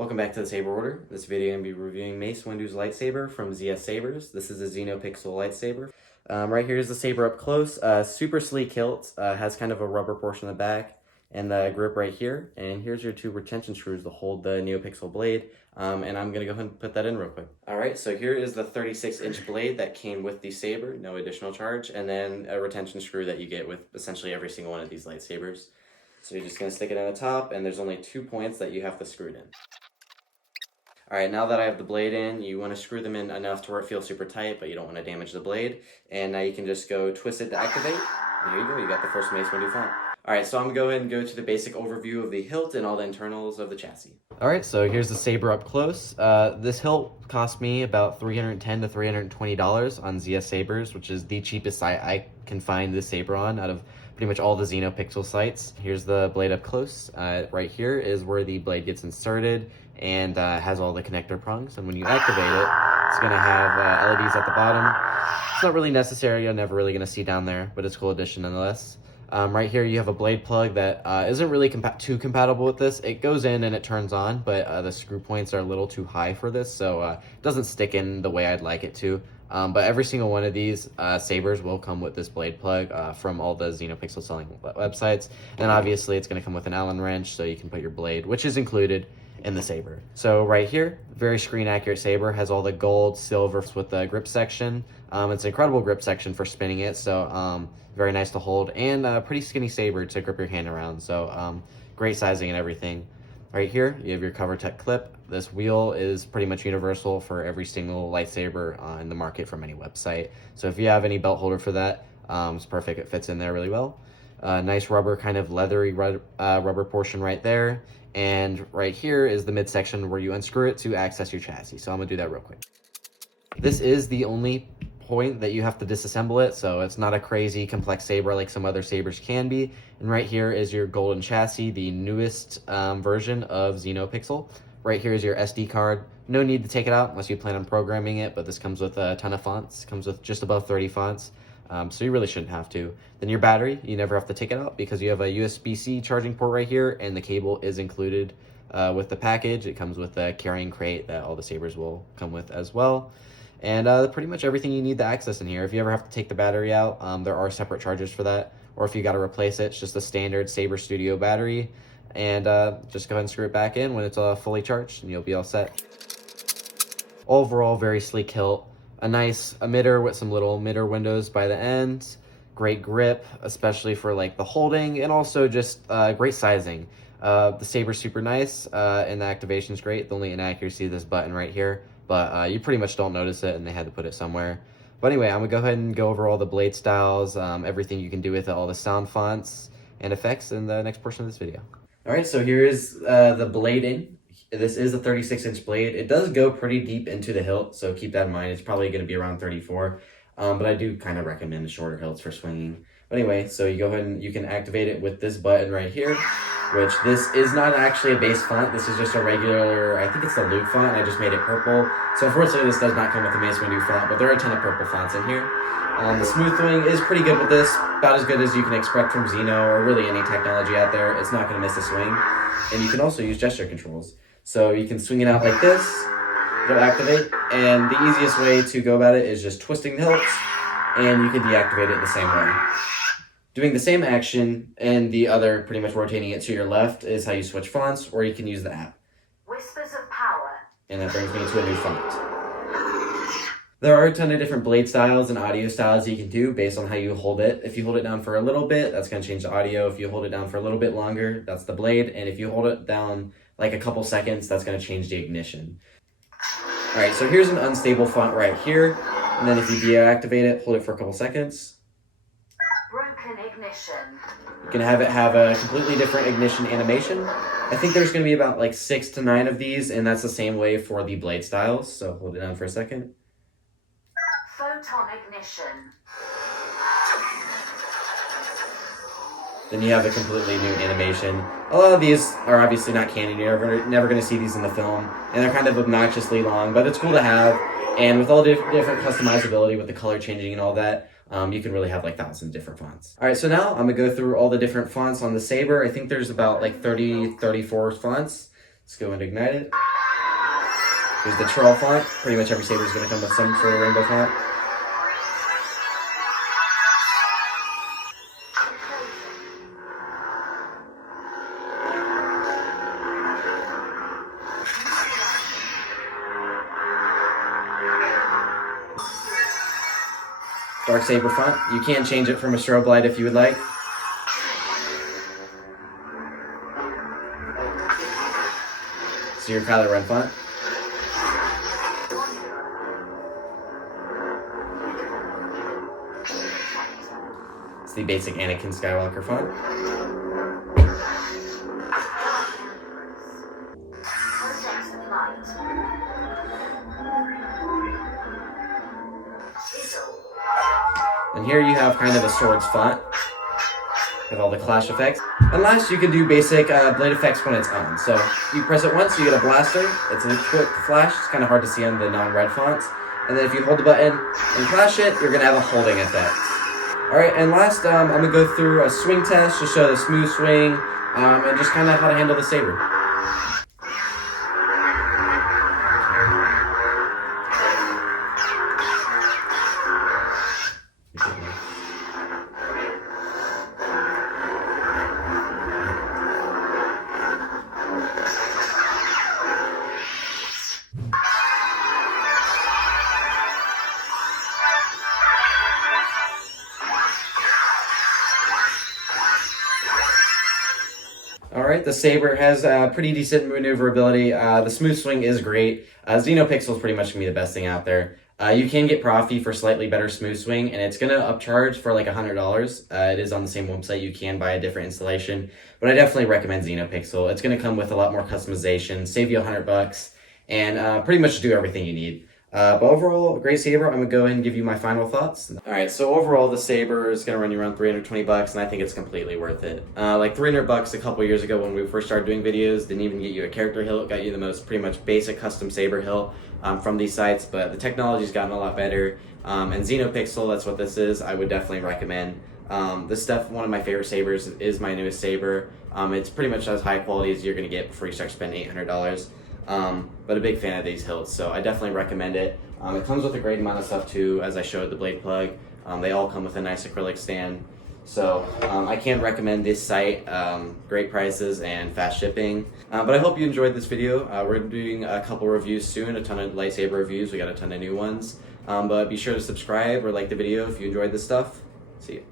Welcome back to the Saber Order. This video I'm going to be reviewing Mace Windu's lightsaber from Zia Sabers. This is a Xenopixel lightsaber. Right here is the saber up close. Super sleek hilt, has kind of a rubber portion in the back, and the grip right here. And here's your two retention screws to hold the Neopixel blade. And I'm going to go ahead and put that in real quick. Alright, so here is the 36-inch blade that came with the saber, no additional charge, and then a retention screw that you get with essentially every single one of these lightsabers. So you're just going to stick it on the top, and there's only 2 points that you have to screw it in. Alright, now that I have the blade in, you want to screw them in enough to where it feels super tight, but you don't want to damage the blade. And now you can just go twist it to activate. And here you go, you got the first Mace Windu font. Alright, so I'm going to go ahead and go to the basic overview of the hilt and all the internals of the chassis. Alright, so here's the saber up close. This hilt cost me about $310 to $320 on Zia Sabers, which is the cheapest site I can find this saber on out of pretty much all the Xenopixel sites. Here's the blade up close. Right here is where the blade gets inserted and has all the connector prongs. And when you activate it, it's going to have LEDs at the bottom. It's not really necessary. You're never really going to see down there, but it's a cool addition nonetheless. Right here you have a blade plug that isn't really too compatible with this. It goes in and it turns on, but the screw points are a little too high for this, so it doesn't stick in the way I'd like it to. But every single one of these sabers will come with this blade plug from all the Xenopixel selling websites. And obviously it's going to come with an Allen wrench, so you can put your blade, which is included in the saber. So right here, very screen accurate saber, has all the gold, silver with the grip section. It's an incredible grip section for spinning it, so very nice to hold, and a pretty skinny saber to grip your hand around, so great sizing and everything. Right here, you have your CoverTech clip. This wheel is pretty much universal for every single lightsaber in the market from any website. So if you have any belt holder for that, it's perfect. It fits in there really well. Nice rubber, kind of leathery rubber portion right there. And right here is the midsection where you unscrew it to access your chassis. So I'm gonna do that real quick. This is the only point that you have to disassemble it, so it's not a crazy complex saber like some other sabers can be. And right here is your golden chassis, the newest version of Xenopixel. Right here is your SD card. No need to take it out unless you plan on programming it, but this comes with a ton of fonts. It comes with just above 30 fonts, so you really shouldn't have to. Then your battery, you never have to take it out because you have a USB-C charging port right here, and the cable is included with the package. It comes with a carrying crate that all the sabers will come with as well. And pretty much everything you need to access in here. If you ever have to take the battery out, there are separate chargers for that. Or if you got to replace it, it's just a standard Saber Studio battery. And just go ahead and screw it back in when it's fully charged, and you'll be all set. Overall, very sleek hilt. A nice emitter with some little emitter windows by the end. Great grip, especially for like the holding, and also just great sizing. The Saber's super nice, and the activation's great. The only inaccuracy is this button right here. But you pretty much don't notice it, and they had to put it somewhere. But anyway, I'm going to go ahead and go over all the blade styles, everything you can do with it, all the sound fonts and effects in the next portion of this video. Alright, so here is the blading. This is a 36-inch blade. It does go pretty deep into the hilt, so keep that in mind. It's probably going to be around 34. But I do kind of recommend the shorter hilts for swinging. But anyway, so you go ahead and you can activate it with this button right here, which this is not actually a base font. This is just a regular, I think it's the Luke font. I just made it purple. So unfortunately, this does not come with the Mace Windu font, but there are a ton of purple fonts in here. The smoothing is pretty good with this, about as good as you can expect from Xeno or really any technology out there. It's not going to miss a swing. And you can also use gesture controls. So you can swing it out like this, it'll activate, and the easiest way to go about it is just twisting the hilts, and you can deactivate it the same way. Doing the same action and the other, pretty much rotating it to your left, is how you switch fonts, or you can use the app. Whispers of Power. And that brings me to a new font. There are a ton of different blade styles and audio styles you can do based on how you hold it. If you hold it down for a little bit, that's going to change the audio. If you hold it down for a little bit longer, that's the blade. And if you hold it down like a couple seconds, that's going to change the ignition. Alright, so here's an unstable font right here. And then if you deactivate it, hold it for a couple seconds. Broken ignition. You can have it have a completely different ignition animation. I think there's going to be about like 6 to 9 of these, and that's the same way for the blade styles. So hold it down for a second. Photon ignition. Then you have a completely new animation. A lot of these are obviously not canon. You're never going to see these in the film, and they're kind of obnoxiously long, but it's cool to have. And with all different customizability with the color changing and all that, you can really have like thousands of different fonts. All right, so now I'm going to go through all the different fonts on the Saber. I think there's about like 34 fonts. Let's go and ignite it. There's the troll font. Pretty much every saber is going to come with some sort of rainbow font. Dark saber font. You can change it from a strobe light if you would like. So your Kylo Ren font. It's the basic Anakin Skywalker font. And here you have kind of a sword's font with all the clash effects. And last, you can do basic blade effects when it's on. So you press it once, you get a blaster. It's a quick flash. It's kind of hard to see on the non-red fonts. And then if you hold the button and clash it, you're going to have a holding effect. Alright, and last, I'm going to go through a swing test to show the smooth swing and just kind of how to handle the saber. Alright, the Saber has pretty decent maneuverability. The smooth swing is great. Xenopixel is pretty much going to be the best thing out there. You can get Profi for slightly better smooth swing, and it's going to upcharge for like $100. It is on the same website. You can buy a different installation, but I definitely recommend Xenopixel. It's going to come with a lot more customization, save you $100, and pretty much do everything you need. But overall, great saber. I'm gonna go ahead and give you my final thoughts. All right, so overall, the saber is gonna run you around $320, and I think it's completely worth it. Like $300 a couple years ago when we first started doing videos, didn't even get you a character hilt, got you the most pretty much basic custom saber hilt from these sites. But the technology's gotten a lot better, and Xenopixel, that's what this is. I would definitely recommend. This stuff, one of my favorite sabers, is my newest saber. It's pretty much as high quality as you're gonna get before you start spending $800. But a big fan of these hilts, so I definitely recommend it. It comes with a great amount of stuff too, as I showed the blade plug. They all come with a nice acrylic stand. So I can recommend this site. Great prices and fast shipping. But I hope you enjoyed this video. We're doing a couple reviews soon, a ton of lightsaber reviews. We got a ton of new ones. But be sure to subscribe or like the video if you enjoyed this stuff. See you.